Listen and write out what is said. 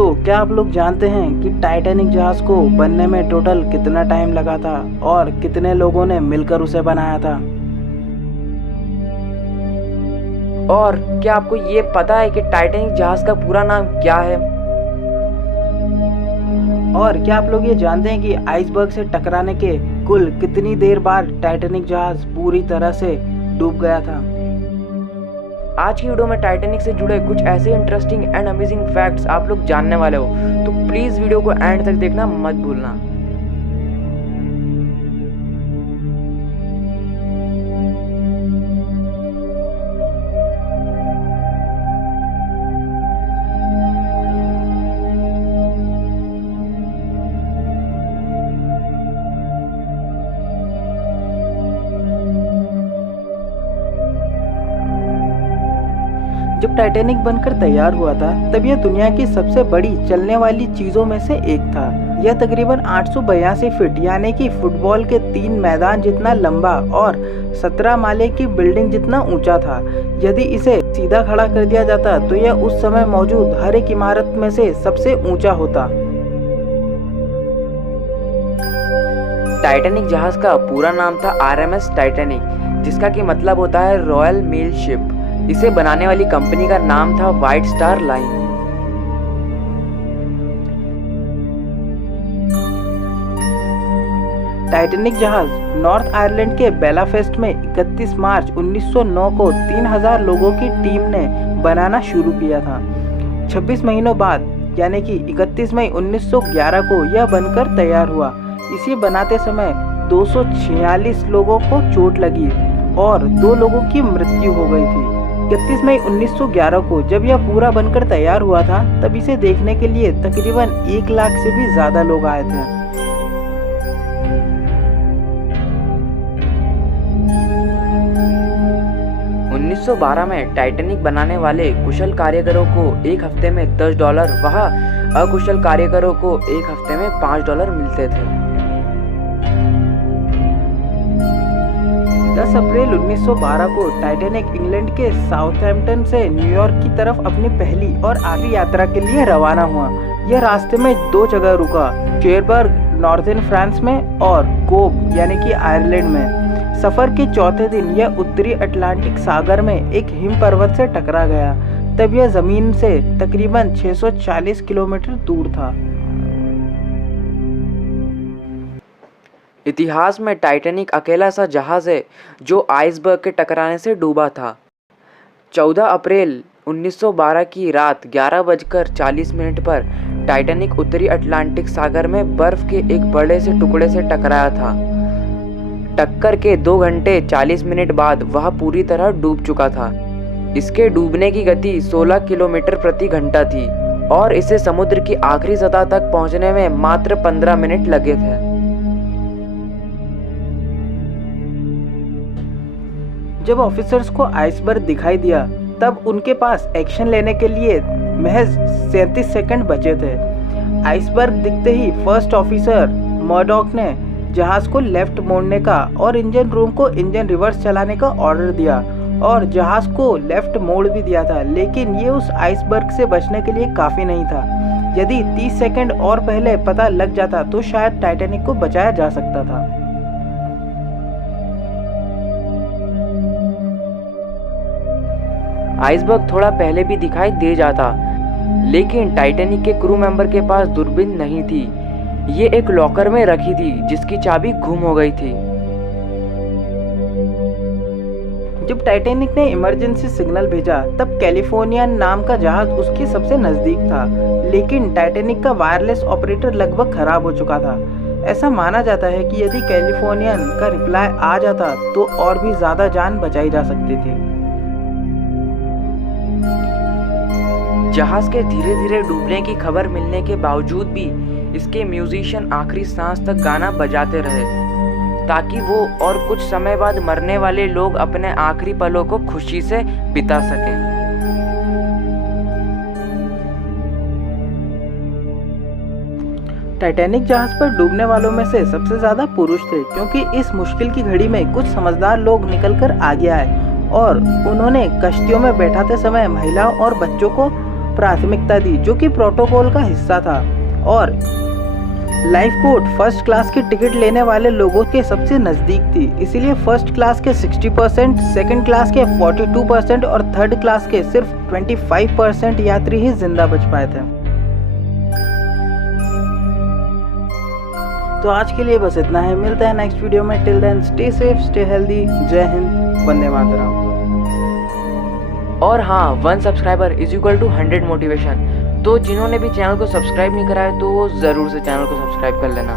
तो क्या आप लोग जानते हैं कि टाइटैनिक जहाज़ को बनने में टोटल कितना टाइम लगा था और कितने लोगों ने मिलकर उसे बनाया था? और क्या आपको ये पता है कि टाइटैनिक जहाज का पूरा नाम क्या है? और क्या आप लोग ये जानते हैं कि आइसबर्ग से टकराने के कुल कितनी देर बाद टाइटैनिक जहाज़ पूरी तरह से डूब गया था? आज की वीडियो में टाइटैनिक से जुड़े कुछ ऐसे इंटरेस्टिंग एंड अमेजिंग फैक्ट्स आप लोग जानने वाले हो, तो प्लीज़ वीडियो को एंड तक देखना मत भूलना। जब टाइटैनिक बनकर तैयार हुआ था तब यह दुनिया की सबसे बड़ी चलने वाली चीज़ों में से एक था। यह तकरीबन 882 फीट यानी कि फुटबॉल के 3 मैदान जितना लंबा और 17 माले की बिल्डिंग जितना ऊंचा था। यदि इसे सीधा खड़ा कर दिया जाता तो यह उस समय मौजूद हर एक इमारत में से सबसे ऊंचा होता। टाइटैनिक जहाज का पूरा नाम था RMS टाइटैनिक, जिसका कि मतलब होता है रॉयल मेल शिप। इसे बनाने वाली कंपनी का नाम था व्हाइट स्टार लाइन। टाइटैनिक जहाज नॉर्थ आयरलैंड के बेलाफेस्ट में 31 मार्च 1909 को 3000 लोगों की टीम ने बनाना शुरू किया था। 26 महीनों बाद यानी कि 31 मई 1911 को यह बनकर तैयार हुआ। इसे बनाते समय 246 लोगों को चोट लगी और 2 लोगों की मृत्यु हो गई थी। 31 मई 1911 को जब यह पूरा बनकर तैयार हुआ था तब इसे देखने के लिए तकरीबन 1 लाख से भी ज़्यादा लोग आए थे। उन्नीस 1912 में टाइटैनिक बनाने वाले कुशल कारीगरों को एक हफ्ते में $10, वह अकुशल कारीगरों को एक हफ्ते में $5 मिलते थे। 10 अप्रैल 1912 को टाइटैनिक इंग्लैंड के साउथहैम्पटन से न्यूयॉर्क की तरफ अपनी पहली और आखिरी यात्रा के लिए रवाना हुआ। यह रास्ते में 2 जगह रुका, चेरबर्ग नॉर्दर्न फ्रांस में और कोब यानी कि आयरलैंड में। सफर के चौथे दिन यह उत्तरी अटलांटिक सागर में एक हिम पर्वत से टकरा गया। तब यह जमीन से तकरीबन 640 किलोमीटर दूर था। इतिहास में टाइटैनिक अकेला सा जहाज है जो आइसबर्ग के टकराने से डूबा था। 14 अप्रैल 1912 की रात 11:40 पर टाइटैनिक उत्तरी अटलांटिक सागर में बर्फ के एक बड़े से टुकड़े से टकराया था। टक्कर के 2 घंटे 40 मिनट बाद वह पूरी तरह डूब चुका था। इसके डूबने की गति 16 किलोमीटर प्रति घंटा थी और इसे समुद्र की आखिरी सतह तक पहुंचने में मात्र 15 मिनट लगे थे। जब ऑफिसर्स को आइसबर्ग दिखाई दिया तब उनके पास एक्शन लेने के लिए महज 37 सेकंड बचे थे। आइसबर्ग दिखते ही फर्स्ट ऑफिसर मर्डॉक ने जहाज को लेफ्ट मोड़ने का और इंजन रूम को इंजन रिवर्स चलाने का ऑर्डर दिया और जहाज को लेफ्ट मोड़ भी दिया था, लेकिन ये उस आइसबर्ग से बचने के लिए काफ़ी नहीं था। यदि 30 सेकंड और पहले पता लग जाता तो शायद टाइटैनिक को बचाया जा सकता था। आइसबर्ग थोड़ा पहले भी दिखाई दे जाता, लेकिन टाइटैनिक के क्रू मेंबर के पास दूरबीन नहीं थी। ये एक लॉकर में रखी थी जिसकी चाबी गुम हो गई थी। जब टाइटैनिक ने इमरजेंसी सिग्नल भेजा तब कैलिफोर्नियन नाम का जहाज उसके सबसे नज़दीक था, लेकिन टाइटैनिक का वायरलेस ऑपरेटर लगभग खराब हो चुका था। ऐसा माना जाता है कि यदि कैलिफोर्नियन का रिप्लाई आ जाता तो और भी ज़्यादा जान बचाई जा सकती थी। जहाज के धीरे धीरे डूबने की खबर मिलने के बावजूद भी इसके म्यूजिशियन आखिरी सांस तक गाना बजाते रहे, ताकि वो और कुछ समय बाद मरने वाले लोग अपने आखिरी पलों को खुशी से बिता सकें। टाइटैनिक जहाज पर डूबने वालों में से सबसे ज़्यादा पुरुष थे, क्योंकि इस मुश्किल की घड़ी में कुछ समझदार लोग निकलकर आगे आए और उन्होंने कश्तियों में बैठाते समय महिलाओं और बच्चों को प्राथमिकता दी, जो कि प्रोटोकॉल का हिस्सा था। और लाइफ बोट फर्स्ट क्लास की टिकट लेने वाले लोगों के सबसे नज़दीक थी, इसीलिए फर्स्ट क्लास के 60%, सेकंड क्लास के 42% और थर्ड क्लास के सिर्फ 25% यात्री ही जिंदा बच पाए थे। तो आज के लिए बस इतना है, मिलता है नेक्स्ट वीडियो में। Till then stay safe, stay healthy. जय हिंद, वंदे मातरम। और हाँ, 1 subscriber is equal to 100 motivation. तो जिन्होंने भी चैनल को सब्सक्राइब नहीं करा है तो वो ज़रूर से चैनल को सब्सक्राइब कर लेना।